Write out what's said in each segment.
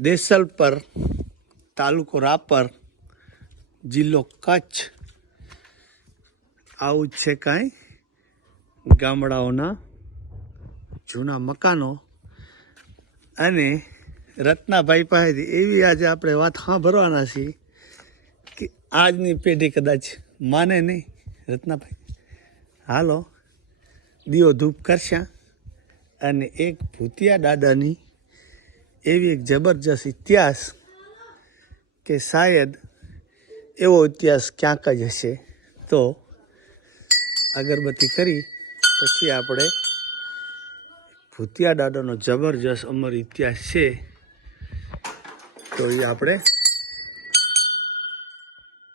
દેસલપર તાલુકો રાપર, જિલ્લો કચ્છ. આવું જ છે કાંઈ ગામડાઓના જૂના મકાનો. અને રત્નાભાઈ પાસેથી એવી આજે આપણે વાત સાંભળવાના છીએ કે આજની પેઢી કદાચ માને નહીં. રત્નાભાઈ, હાલો દીવો ધૂપ કરશા. અને એક ભૂતિયા દાદાની એવી એક જબરજસ્ત ઇતિહાસ કે શાયદ એવો ઇતિહાસ ક્યાંક જ હશે. તો અગરબત્તી કરી, પછી આપણે ભૂતિયા દાદાનો જબરજસ્ત અમર ઇતિહાસ છે. તો એ આપણે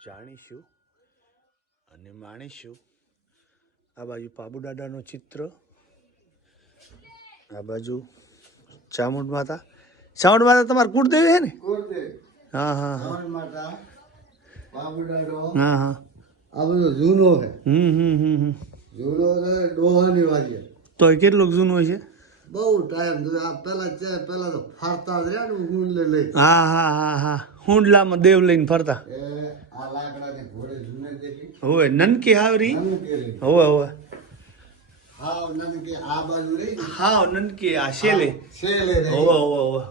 જાણીશું અને માણીશું. આ બાજુ પાબુ દાદાનું ચિત્ર, આ બાજુ ચામુંડ માતા. ચામુંડ માતા તમારે કુળદેવી હે ને? હા હા હા. હા હા. આ બધો જૂનો છે. હમ હમ હમ જૂનો ડોહાની વાજે તો એ જૂનો છે? બહુ ટાઈમ આ પેલા છે પેલા તો ફરતા જ રહ્યા ને લઈ હા હા હા હા. હુંડલામાં દેવ લઈને ફરતા. આ લાકડાની ઘોડે જૂને દેખી. હોવે નનકી હાવરી? હોવે હોવે. હાવ નનકી આ બાજુ રહી હાવ હા નનકી આ શેલે. હોવે હોવે હોવે.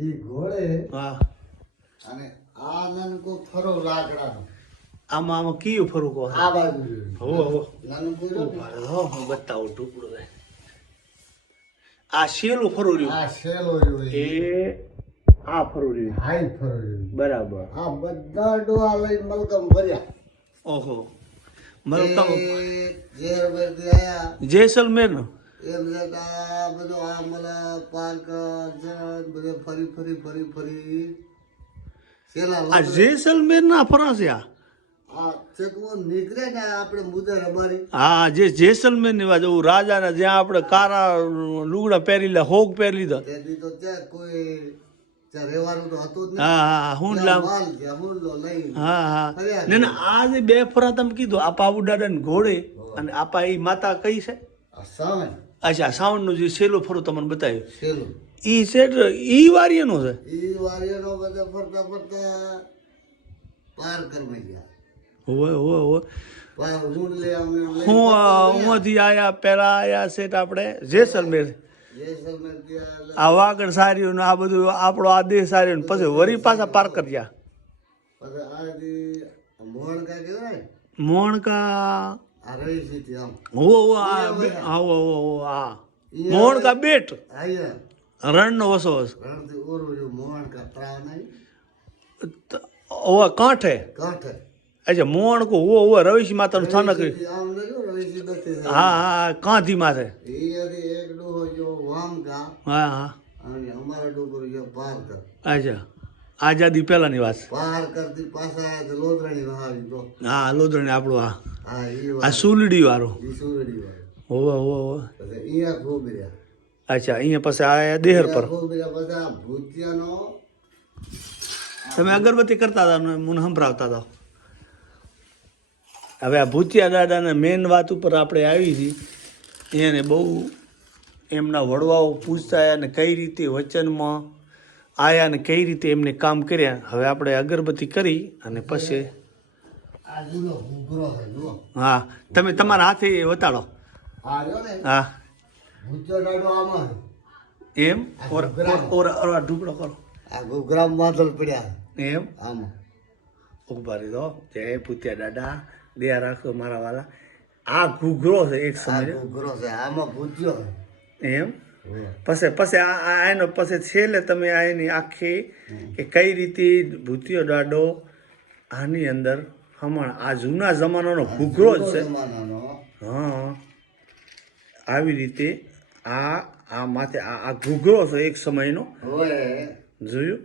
ઈ ઘોડે હા. અને આ નનકો ફરો લાકડાનો. આમાં આમાં કયું ફરવું કહો? આ બાજુ નનકો રહો, હું બતાવું ટુકડો આ શેલું ફરું રહ્યું. આ શેલો રહ્યો એ. આ ફરું રહ્યું. હાઈ ફરો રહ્યો. બરાબર. આ બધા ડોહા લઈને મલકમ ભર્યા ઓહો. મલકમ. એ જેસલમેર નો? એમ છતાં બધું આ મલા પાર્ક છે બધે ફરી ફરી ફરી ફરી. છેલ્લા આ લોકો- જેસલમેર ના ફરાશે આ આ નીકળે ને આપણે મુદે રબારી હા જે જેસલમેરની વાત એવું રાજાના જ્યાં આપણે કારા લુગડા પહેરી લે હોગ પહેરી લીધા. તેથી તો ત્યાં કોઈ હા હા હા હા બે ફરા તમે કીધું આપા ઉડાડન ઘોડે અને આપા એ માતા કઈ છે? આ સાવન અચ્છા સાઉન્ડનું જે સેલું ફરું તમને બતાવ્યું. સેલું ઈ સેટ ઈ વાર્યનું છે? ઈ વારીનો બધા ફરતા ફરતા પાર કરવા ગયા. ઓય ઓય લઈ હું ઉમાંથી આયા પેલા આયા સેટ આપણે? જેસલમેર. આ વાગડ સાર્યું ને આ બધું આપણો આ દેહ સાર્યો ને પછી વરી પાછા પાર કર્યા મોણકા રહી છે ત્યાં હો હો આ બે- હા હો હો હો આ. મોણકા બેટ? રણ નો વસો વસ. મોહન કા ત્રાવ નહીં. ઓવા કાંઠે? કાંઠે. અચ્છા મોણકો હો હો રવિશ સ્થાનક આમ નહીં રહીશી નથી હા હા કાંધી માથે. એક ડોહો જો વામ કા હા હા. અને અમારા ડોકરો જો પાર કર અચ્છા. આઝાદી પહેલાની વાત. પાર કરતી પાછા વહાવી હા લોધણી આપણું હા આ સુલડી વાળું. ઈ સુરડી વાળી. હોવે હોવે અહીંયા અચ્છા અહીંયા પછી આયા દેહર પર. ભૂતિયાનો તમે અગરબત્તી કરતા હતા મને સંભળાવતા હતા. હવે આ ભૂતિયા દાદાને મેન વાત ઉપર આપણે આવી હતી એને બહુ એમના વડવાઓ પૂછતા અને કઈ રીતે વચનમાં આયા ને કઈ રીતે એમને કામ કર્યા હવે આપણે અગરબત્તી કરી અને પછી હા તમે તમારા હાથે વતાડો. હા. એમ? ઓર ઓર ઓર ઢુકડો કરો. આ ગુગરામ માધલ પડ્યા એમ? આમાં. ઊભા દો જય ભૂતિયા દાદા. દયા રાખો મારા વાલા. આ ઘૂઘરો છે એક સમય. ઘૂઘરો છે આમાં ભૂત્યો એમ. પછી પછી આ આ એનો પછી છેલ્લે તમે આ એની આખી કે કઈ રીતે ભૂતિયો દાડો આની અંદર હમણાં આ જૂના જમાનાનો ભૂગરો જ છે. હા. આવી રીતે આ આ માથે આ આ ઘૂઘરો છે એક સમયનો. જોયું?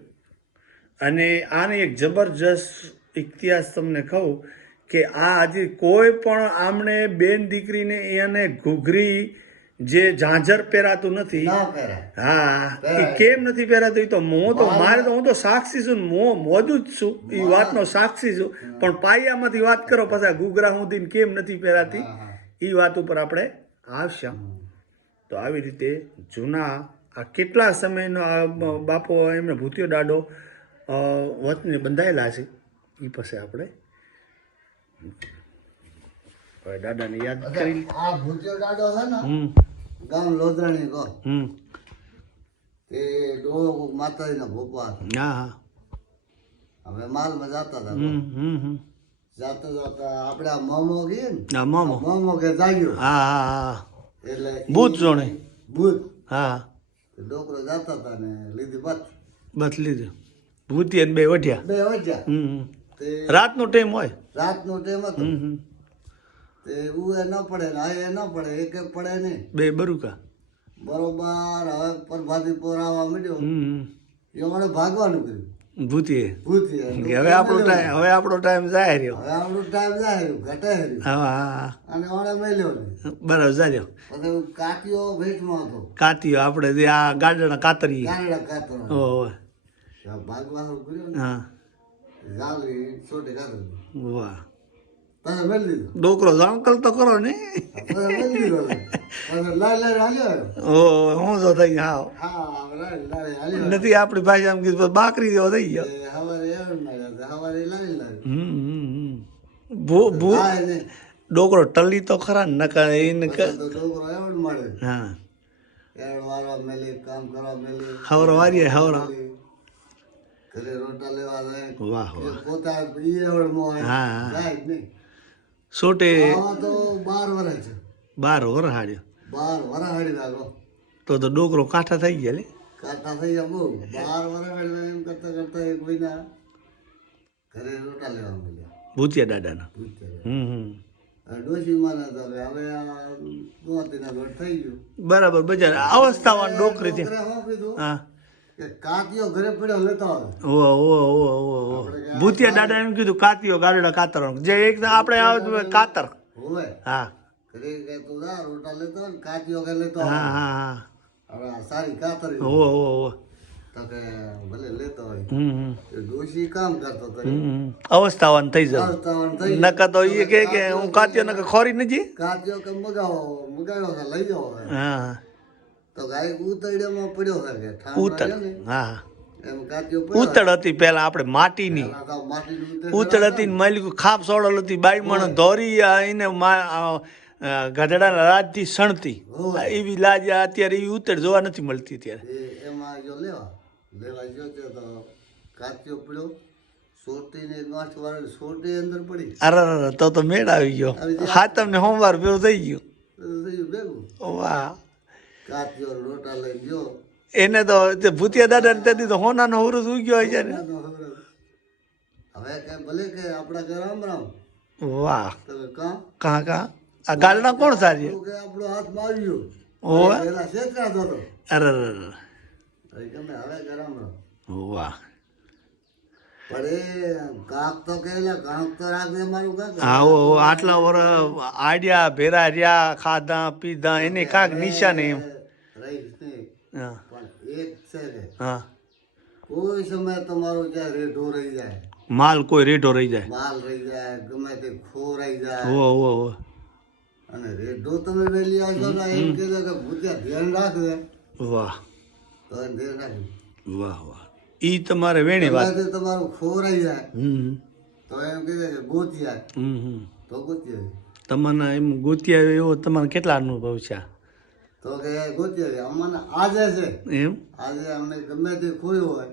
અને આની એક જબરજસ્ત ઇતિહાસ તમને કહું કે આ આજે કોઈ પણ આમણે બેન દીકરીને એને ઘૂઘરી જે ઝાંઝર પહેરાતું નથી હા એ કેમ નથી પહેરાતું? એ તો હું તો મારે તો હું તો સાક્ષી છું મો મોજું જ છું. એ વાતનો સાક્ષી છું. પણ પાયામાંથી વાત કરો પછી ગુગરા હું કેમ નથી પહેરાતી? એ વાત ઉપર આપણે આવશે. તો આવી રીતે જૂના આ કેટલા સમયનો આ બાપો એમને ભૂતિયો દાડો વતને બંધાયેલા છે એ પછી આપણે હવે દાદાને યાદ કરી આ ભૂતિયો દાડો છે ને હમ. ગામ લોધરાણી કો હમ. એ ડોળો માતાજીના ભોપા હા હવે માલમાં જતા હતા હમ હમ હમ. જાતા જાતા આપણે આ મોમો કહીએ ને હા મામો. મોમો કે જાગ્યો. હા હા હા એટલે ભૂત જોણે. ભૂત. હા ડોકરો જાતા હતા ને લીધી બત. બત લીધી. ભૂતિયા ને બે વઢ્યા બે. તે રાતનો ટાઈમ હોય. રાતનો ટાઈમ હતો. હમ તે ન પડે ને આ એ ન પડે એક એક પડે નહીં. બે બરુકા. બરોબર હવે પરભાતી પોરાવા આવવા માંડ્યો. હમ હમ. એ મને ભાગવાનું કર્યું. ભૂતિએ. ભૂતીએ. હવે આપણો ટાઈમ હવે આપણો ટાઈમ જાય રહ્યો. હવે આપણો ટાઈમ જાય રહ્યો ઘટે રહ્યું. હા અને ઓણે મેલ્યો બરાબર જાજો પછી કાકીઓ ભેટમાં હતો. કાતીઓ આપણે જે આ ગાર્ડન કાતરી ગારડા કાતરો. ઓહ. ભાગવાનું કર્યો હા. જાળી છોટી કાતરી. વાહ. ડોકરો તો અંકલ તો કરો ને હું તો થઈ હા નથી આપણી ભાષામાં કીધું બાકરી જેવો થઈ ગયો. ભૂ ભૂ ડોકરો ટલી તો ખરા ને નકા એને હા વાળવા મેલી કામ કરવા મેલી હવરો વારીએ હવરો ઘરે રોટા લેવા જાય વાહ વાહ પોતા હા, હા. સોટે તો બાર વર્ષ છે. બાર વર હાડ્યો બાર વરા હાડી લાગો તો તો ડોકરો કાંઠા થઈ ગયા લે. કાઠા થઈ ગયા બહુ. બાર વરા હાડી એમ કરતા કરતા એક મહિના ઘરે રોટા લેવા મળ્યા. ભૂતિયા દાદાના. હમ હમ. ડોશી માને તો કે હવે આ દોતીના ઘર થઈ ગયું. બરાબર બજાર. અવસ્થાવાન ડોકરી કીધું. હા. કાતિયો ઘરે પડ્યો લેતા ઓ ઓ ઓ ઓ ભૂતિયા દાદા એમ કીધું કાતિયો ગારડા કાતર. જે એક આપણે આવે કાતર. હોવે. હા. ઘરે તું જા રોટા લેતો ને કાતિયો કે લેતો હા હા હા. સારી કાતર. ઓ ઓ ઓ અવસ્થાવાન થઈ જાય નકા તો એ કે હું કાતીઓ નકા ખોરી નથી? કાતિયો કે મગાવો મગાવ્યો લઈ જાઓ હવે. હા. તો ગાય ઉતરડ્યામાં પડ્યો છે ઉતળ હા હા. એમ કાતિયો પડ્યો. ઉતળ હતી પેલા આપણે માટીની. ઉતળ હતી ને મલિક ખાપ સોડલ હતી બાઈમણ ધોરી એને ગધેડાના રાજથી સણતી. એવી લાજ અત્યારે એવી ઉતળ જોવા નથી મળતી ત્યારે એમાં જો લેવા લેવા ગયો તો પડ્યો અરે તો તો મેળ આવી ગયો. હા તમને સોમવાર પેલું થઈ ગયું. વાહ. કાતિયો લોટા લઈ ગયો. એને તો ભૂતિયા દાદા તેથી તો હોનાનો હુરુસ ઉગ્યો હોય છે ને. હવે કે ભલે કે આપણા ઘર રામ રામ. વાહ. કા કા? કાં કાં? આ ગાલના કોણ સારી કે આપણો હાથમાં આવ્યો. ઓવે પેલા છેતરાતો હતો. અરે અરે અરે. ગમે હવે કે રામ રામ. વાહ. આટલા વર આડ્યા ભેરા રહ્યા ખાધા પીધા એને કાંક નિશાની એમ. રહીશ નહીં. હા. પણ એક છે કે હા. કોઈ સમય તમારો જ્યાં રેઢો રહી જાય. માલ કોઈ રેઢો રહી જાય. માલ રહી જાય ગમે તે ખો રહી જાય. ઓ ઓ હો. અને રેઢો તમે વેલી આવશો ને એમ કહેજો કે ભૂતિયા ધ્યાન રાખજે. વાહ. તો ધ્યાન રાખજો. વાહ વાહ. ઈ તમારે વેણી વાત. તમારો ખો રહી જાય. હમ. તો એમ કહેજે કે ગોતિયા. હમ હમ. તો ગોતિયા. તમને એમ ગોતિયા એવો તમારે કેટલા અનુભવ છે? તો કે ગોતી અમને આજે છે. એમ આજે અમને ગમે તે ખોયું હોય.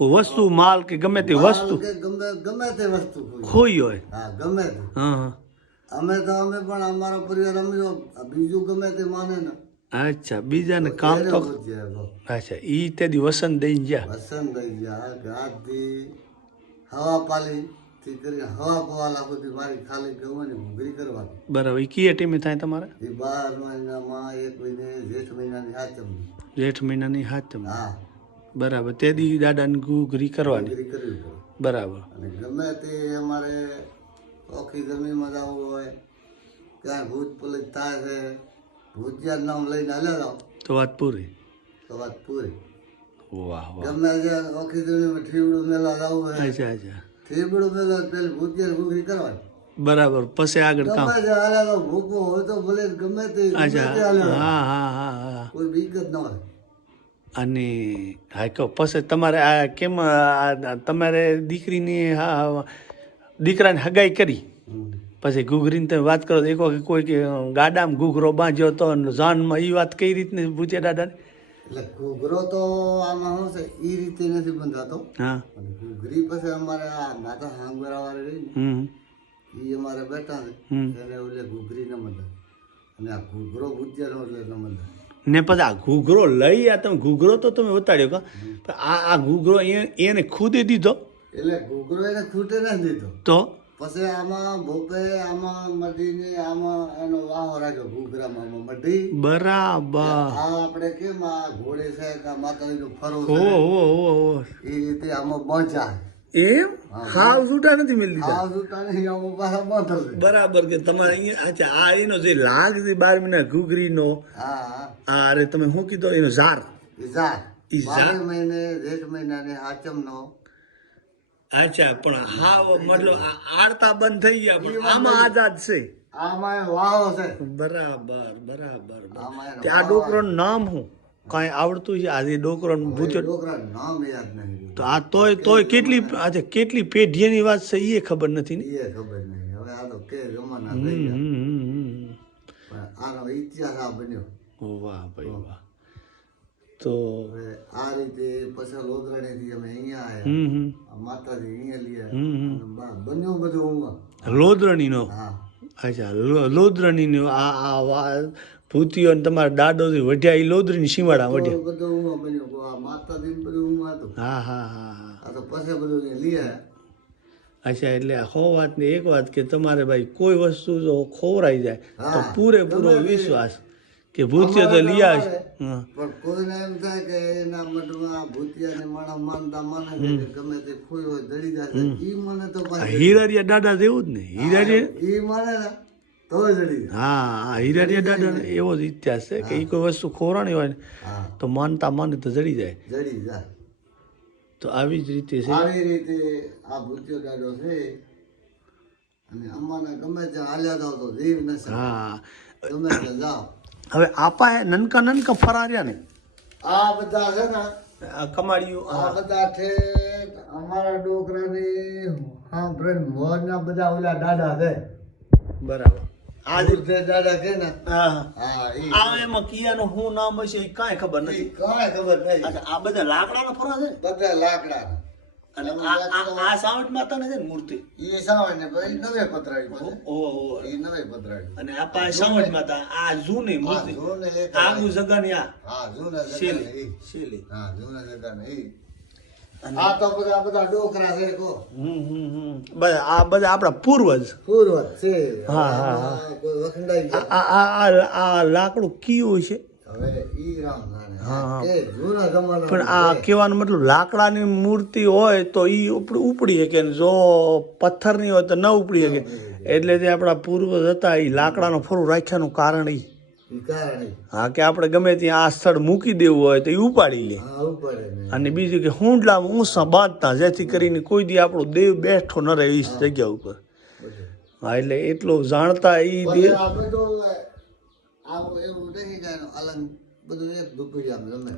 વસ્તુ માલ કે ગમે તે વસ્તુ? ગમે ગમે તે વસ્તુ ખોઈ હોય? હા ગમે તે. હા અમે તો અમે પણ અમારો પરિવાર અમે બીજું ગમે તે માને ને. અચ્છા બીજાને કામ તો અચ્છા ઈ તે દી વસંત દઈ ગયા? વસંત દઈ ગયા ગાદી હવા પાલી થી કરી હવા પવાલા સુધી મારી ખાલી ગવાની ઘૂઘરી કરવાની. બરાબર. ઈ કીએ ટીમે થાય તમારે? એ બાર મહિનામાં એક મહિને જેઠ મહિનાની હાચમની જેઠ મહિનાની હાથમ હા. બરાબર. તે દી દાદાની ગુગરી કરવાની. કરવી બરાબર. અને ગમે તે અમારે ઓખી જમીનમાં જવું હોય ક્યાં ભૂત પલિત થાય છે ભૂતિયા નામ લઈને હાલ્યા જાઓ. તો વાત પૂરી. તો વાત પૂરી. વાહ વાહ. ગમે ત્યાં ઓખી જમીનમાં ઠીવડું મેલા જવું હોય. અચ્છા અચ્છા ઠીવડું મેલા પેલી ભૂતિયા ઘૂઘરી કરવાની. બરાબર પછી આગળ કામ. તો ભૂકો હોય તો ભલે ગમે તે હા હા હા કોઈ બીક જ ન હોય. અને હા કહો પછી તમારે આ કેમ તમારે દીકરીની હા દીકરાને હગાઈ કરી? પછી ઘૂઘરીને તમે વાત કરો એક વખત કોઈ કે ગાડામાં ઘૂઘરો બાંધ્યો હતો જાનમાં એ વાત કઈ રીતની પૂછ્યા દાદાને? એટલે ઘૂઘરો તો આમાં શું છે એ રીતે નથી બંધાતો. હા. અને ઘૂઘરી પછી અમારે આ માતા હાંગવેરા વાળી રહી ને એ અમારે બેઠા છે એને ઓલે ઘૂઘરી ન બંધાય. અને આ ઘૂઘરો ભૂતિયાનો એટલે ન બંધાય. ને પછી આ ઘૂઘરો લઈ આ તમે ઘૂઘરો તો તમે બતાડ્યો કા. પણ આ આ ઘૂઘરો એને ખુદે દીધો? એટલે ઘૂઘરો એને ખૂટે નથી દીધો. તો? પછી આમાં ભૂપે આમાં મઢીને આમાં એનો વાહો રાખ્યો ઘૂઘરામાં આમાં મઢી બરાબર. આ આપણે કેમ આ ઘોડે છે કે આ ફરો છે? એ રીતે આમાં બચા એમ? હાવ છૂટા નથી મેળ દીધા? આ સુટાને આમાં પાછા બાંધલ છે. બરાબર કે તમારે અહીંયા અચ્છા આ એનો જે લાગ છે બાર મહિના ઘૂઘરીનો હા. હા અરે તમે શું કીધો? એનો ઝાર. ઝાર. ઈ ઝાર? મહિને જેઠ મહિનાને હાચમનો અચ્છા પણ હાવ મતલબ આડતા બંધ થઈ ગયા પણ આમાં આઝાદ છે. આમાં છે. બરાબર બરાબર ત્યાં આ ડોકરાનું નામ શું કાંઈ આવડતું છે? આજે ડોકરાનું છોકરાનું નામ યાદ તો આ તોય તોય કેટલી આજે કેટલી પેઢીની વાત છે? એ ખબર નથી ને? એ ખબર નહીં. હવે આ તો કે જમાના થઈ ગયા. આનો ઇતિહાસ આ બન્યો. વાહ ભાઈ વાહ. તો આ રીતે પછી લોધરાણીથી અમે અહીંયા આવ્યા. માતાજી અહીંયા લીયા. બન્યું બધું હું. લોદરણીનો અચ્છા લોધરાણી લોદરણીનો આ આ ભૂતિયો ને તમારા દાદોથી વઢ્યા એ લોદરીની સીમાડા વઢ્યા બધું હું બન્યું. માતાજી બધું હું હતું. હા હા હા હા. તો પછી બધું લીયા. અચ્છા એટલે હો વાત ને એક વાત કે તમારે ભાઈ કોઈ વસ્તુ જો ખોવરાઈ જાય તો પૂરેપૂરો વિશ્વાસ. કે ભૂતિયો તો લઈ છે હા. પણ કોઈને એમ થાય કે એના મઢમાં ભૂતિયાને માણસ માનતા માને કે ગમે તે ખોઈ હોય દળી જાય ઈ મને તો હીરારિયા દાદા જેવું જ ને. હીરારિયા? ઈ માને તોય હા આ હીરારિયા દાદા એવો જ ઇતિહાસ છે કે એ કોઈ વસ્તુ ખોરાણી હોય ને તો માનતા માને તો જડી જાય. જડી જાય. તો આવી જ રીતે છે. આવી રીતે આ ભૂતિયો દાડો છે. અને અમાને ગમે ત્યાં હાલ્યા જાવ તો જીવ ન હા. ગમે ત્યાં જાઓ. હવે આપા એ નનકા નનકા ફરાર્યા ને આ બધા છે ને આ કમાડીઓ આ બધા ઠેઠ અમારા ડોકરાની હા બ્રેન મોરના બધા ઓલા દાદા છે. બરાબર. આ જે દાદા છે ને હા. હા ઈ આ એમાં કિયાનું શું નામ હશે એ કાંઈ ખબર નથી. કાંઈ ખબર નહીં અચ્છા આ બધા લાકડાના ફરા છે બધા લાકડા અને આ આ માતાને છે ને મૂર્તિ. એ ને પછી નવે પછી ઓહો એ નવે પતરાડી અને આ સાવટ માતા આ જૂની મૂર્તિ. આગુ જગાની આ હા જૂના જગાને શેલી હા જૂના જગાને એ. આ તો બધા બધા ડોકરા છે કો. હમ હમ હમ. બધા આ બધા આપણા પૂર્વજ. પૂર્વજ છે. હા, હા, આ આ આ લાકડું કયું છે. પણ આ કહેવાનો મતલબ લાકડાની મૂર્તિ હોય તો એ ઉપડી શકે જો પથ્થરની હોય તો ન ઉપડી શકે. એટલે જે આપણા પૂર્વજ હતા એ લાકડાનો ફરું રાખ્યાનું કારણ એ ઈ હા કે આપણે ગમે ત્યાં આ સ્થળ મૂકી દેવું હોય તો એ ઉપાડી લે. અને બીજું કે હુંડલા ઊંસા બાંધતા જેથી કરીને કોઈ દી આપણો દેવ બેઠો ન રહે એ જગ્યા ઉપર. હા એટલે એટલું જાણતા એ દેવ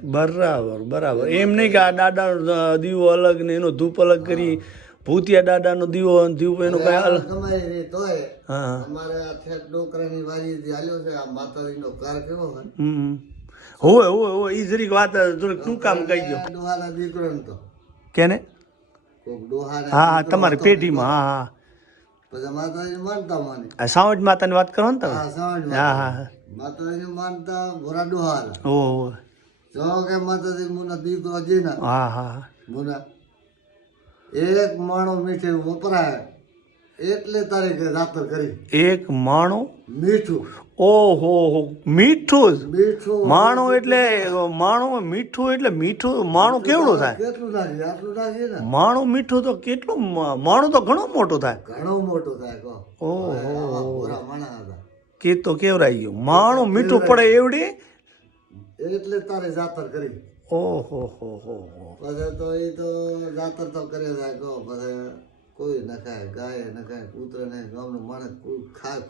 બરાબર બરાબર. એમ નહીં કે આ દાદાનો દીવો અલગ ને એનો ધૂપ અલગ કરી ભૂતિયા દાદાનો દીવો અને ધૂપ એનો કઈ અલગ. હા. અમારે આ ડોકરાની વારી જે હાલ્યો છે આ માતાજીનો કાર કેવો હોય. હમ. હોય હોય હોય. એ જરીક વાત થોડીક શું કામ કહી ગયો ડોહાના દીકરો તો. કેને? હા હા તમારી પેઢીમાં હા હા. સાવજ માતાની વાત કરો ને તમે? હા હા. હા હા માતાજી માનતા ભોરા ડોહાર ઓ. જો કે માતાજી મુના દીકરો જીના હા હા હા. મુના એક માણો મીઠે વપરાય એટલે તારીખે રાતર કરી. એક માણો? મીઠું. ઓહો મીઠું જ? મીઠું. માણો એટલે માણો મીઠું એટલે મીઠું માણો કેવડો થાય? કેટલું નાખી આટલું નાખીએ ને? માણો મીઠું તો કેટલું માણો તો ઘણો મોટો થાય. ઘણો મોટો થાય ઓહો માણા હતા. કે તો કેવરાઈ ગયું? માણું મીઠું પડે એવડી? એટલે તારે જાતર કરી. ઓહો હો હો હો. પછી તો એ તો જાતર તો કરે જાય કહો પછી કોઈ ન ખાય ગાય ન ખાય કૂતરા ને ગામનું માણસ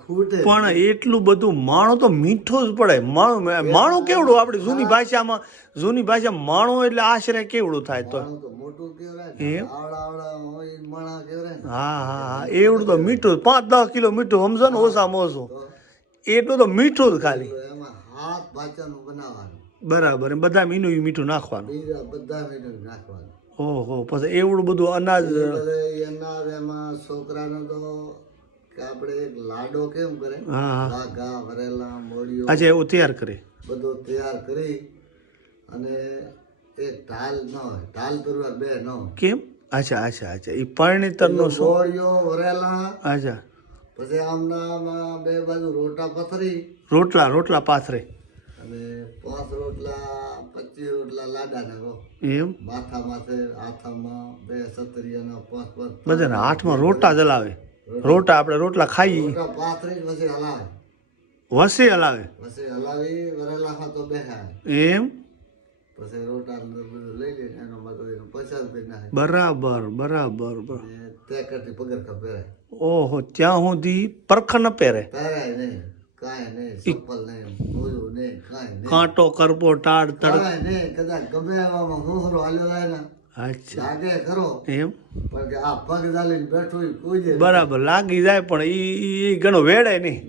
ખૂટે પણ એટલું બધું માણું તો મીઠો જ પડે. માણું માણું કેવડું? આપણી જૂની ભાષામાં જૂની ભાષા માણું એટલે આશરે કેવડું થાય તો? મોટું કહેવાય આવડા આવડા હોય ઈ માણસ હા હા હા. એવડું તો મીઠું. પાંચ દસ કિલો મીઠું સમજો ને ઓછામાં ઓછું. એટલું તો મીઠું જ ખાલી. તો એમાં હાથ ભાચાનું બનાવવાનું. બરાબર બધા મીનું મીઠું નાખવાનું. બધા મેનુ નાખવાનું. ઓહો પછી એવડું બધું અનાજ એના એમાં છોકરાનો તો કે આપણે એક લાડો કેમ કરે? હા હા. વાઘા ભરેલા મોડિયો આજે એવું તૈયાર કરે. બધો તૈયાર કરી અને એક ઢાલ ન હોય ઢાલ બે ન કેમ? અચ્છા અચ્છા અચ્છા. એ પરણિતરનો મોડિયો ભરેલા. અચ્છા. પછી આમના આમાં બે બાજુ રોટા પથરી. રોટલા રોટલા પાથરે. અને પાંચ રોટલા પચીસ રોટલા લાડા નાખો એમ? માથા માથે હાથામાં બે સતરિયાના પાંચ પાંચ. બધાને હાથમાં રોટા જલાવે રોટા આપણે રોટલા ખાઈએ. રોટલા પાથરી પછી હલાવે. વસી હલાવે. વસી હલાવી વરેલા તો બેહાય. એમ? પછી રોટા લઈ લે એનો મતલબ એનો પચાસ બરાબર બરાબર બરાબર. અને તે કરતી પગરખા પહેરાય. ઓહો ત્યાં સુધી પરખ ન પહેરે. પહેરાય નહીં કાંઈ નહીં ચપ્પલ નહીં મોજું નહીં કાંઈ નહીં. કાંટો કરપો ટાળ તડ. નહીં કદાચ ગમે એવામાં હોહરો હાલ્યો જાય ને અચ્છા. લાગે ખરો. એમ? પણ કે આ પગ દાલીને બેઠું હોય કોઈ દે બરાબર લાગી જાય પણ ઈ ઘણો વેડે નહીં.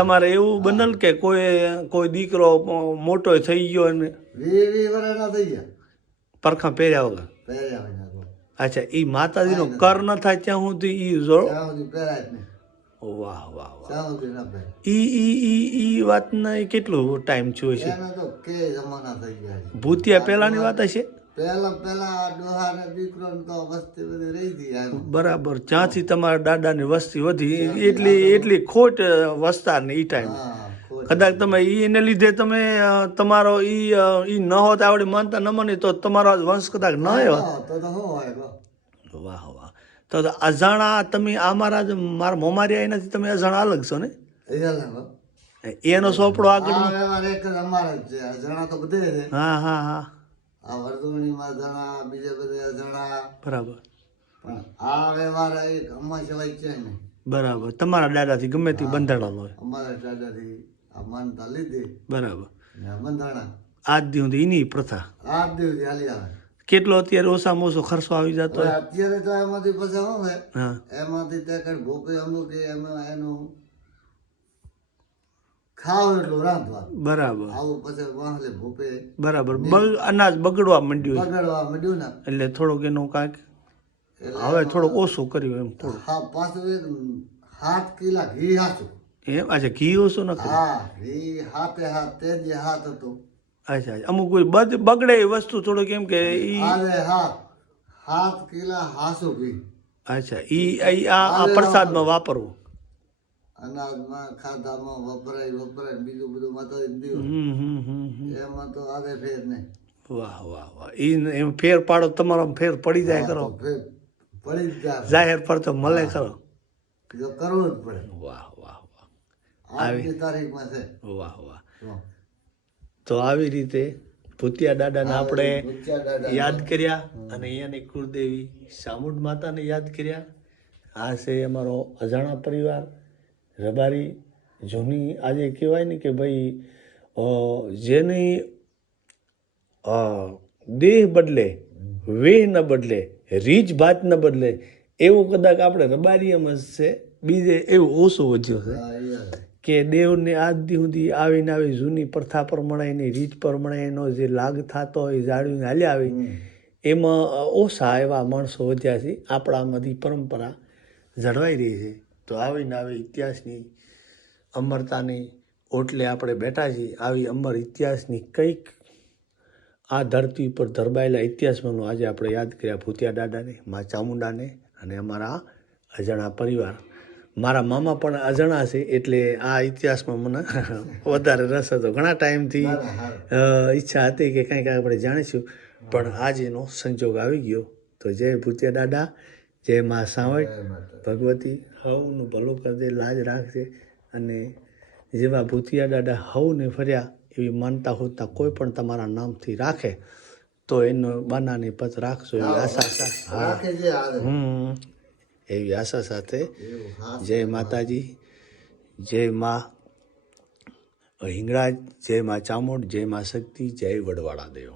તમારે એવું બનલ કે કોઈ કોઈ દીકરો મોટો થઈ ગયો થઈ પરખા પહેર્યા વગર? અચ્છા ઈ માતાજીનો કર ન થાય ત્યાં સુધી ઈ જો? ત્યાં સુધી પહેરાય જ નહીં. વાહ વાહ વાહ. ના ઈ ઈ ઈ ઈ વાતને કેટલો ટાઈમ થયો છે? ભૂતિયા પહેલાની વાત હશે? ને ને વસ્તી બરાબર જ્યાંથી તમારા દાદાની વસ્તી વધી એટલી એટલી ખોટ વસ્તારની ઈ ટાઈમ હા. ખોટ કદાચ તમે ઈ એને લીધે તમે તમારો ઈ ઈ ન હોત આવડી માનતા ન મને તો તમારો વંશ કદાચ ન આવ્યો? વાહ વાહ. તો અજાણા તમે આ મારા જ- મારા મોમારી એનાથી તમે અજાણા અલગ છો ને. એનો સોપડો આગળ એક જ જ છે. તો બધે હા હા હા. આ વર્તુળીમાં જણા બીજે બધે અજાણા. બરાબર. આ વ્યવહાર એક સિવાય છે ને બરાબર. તમારા દાદાથી ગમે તે બંધાણેલો હોય. અમારા દાદાથી આ માનતા લીધી બરાબર બંધાણા આજ દી સુધી એની પ્રથા. આ દી દિવસ હાલી આવે. કેટલો અત્યારે ઓછામાં ઓછો ખર્ચો આવી જતો અત્યારે તો એમાંથી પછી શું છે એમાંથી તે કઈ ભૂપે અમુક એમાં એનું ખાવ એટલું રાંધવા બરાબર. આવું પછી વાહલે ભૂપે બરાબર. બગ અનાજ બગડવા માંડ્યું બગાડવા માંડ્યું ને. એટલે થોડોક એનું કાંઈક હવે થોડુંક ઓછું કર્યું એમ થોડું હા પાછું એક હાથ કિલા ઘી હાચું. એમ? અચ્છા ઘી ઓછું ન હા ઘી હાથે હાથ તે જે હાથ હતો. અચ્છા. અમુક કોઈ બદ- બગડે એ વસ્તુ થોડો એમ કે ઈ હાથે હાથ કિલા હાસું ઘી. અચ્છા ઈ ઈ આ આ પ્રસાદમાં વાપરવું? અનાજમાં ખાધામાં વપરાય વપરાય બીજું બધું માતા દીધું. એમાં તો આવે ફેર નહીં. વાહ વાહ વાહ. ઈ એમ ફેર પાડો તમારો ફેર પડી જાય કરો ફેર પડી જાય. જાહેર પર તો મળે કરો જો કરવું જ પડે. વાહ વાહ વાહ તારીખમાં છે. વાહ વાહ. તો આવી રીતે ભૂતિયા દાદાને આપણે યાદ કર્યા અને અહીંયાની કુળદેવી સામુંડ માતાને યાદ કર્યા. આ છે અમારો અજાણા પરિવાર. રબારી જૂની આજે કહેવાય ને કે ભાઈ જેની દેહ બદલે વેહ ન બદલે રીજ ભાત ન બદલે એવું કદાચ આપણે રબારીએમાં જ છે. બીજે એવું ઓછું વધ્યું છે. કે દેવને આજ દી સુધી આવીને આવી જૂની પ્રથા પ્રમાણે એની રીત પ્રમાણે એનો જે લાગ થતો હોય જાળવીને હાલ્યા આવી. એમાં ઓછા એવા માણસો વધ્યા છે આપણામાંથી પરંપરા જળવાઈ રહી છે. તો આવીને આવી ઇતિહાસની અમરતાની ઓટલે આપણે બેઠા છીએ આવી અમર ઇતિહાસની કંઈક આ ધરતી ઉપર ધરબાયેલા ઇતિહાસમાંનું આજે આપણે યાદ કર્યા ભૂતિયા દાદાને મા ચામુંડાને અને અમારા અજાણા પરિવાર. મારા મામા પણ અજાણા છે એટલે આ ઇતિહાસમાં મને વધારે રસ હતો. ઘણા ટાઈમથી ઈચ્છા હતી કે કંઈક આપણે જાણીશું. પણ આજ એનો સંજોગ આવી ગયો. તો જય ભૂતિયા દાદા જય મા સાવટ ભગવતી હવનું ભલું કરજે લાજ રાખજે. અને જેવા ભૂતિયા દાદા હવને ફર્યા એવી માનતા હોતા કોઈ પણ તમારા નામથી રાખે તો એનો બનાની પત રાખશો એવી આશા હમ. એવી આશા સાથે. જય માતાજી જય મા હિંગળાજ જય મા ચામુંડ જય મા શક્તિ જય વડવાળા દેવ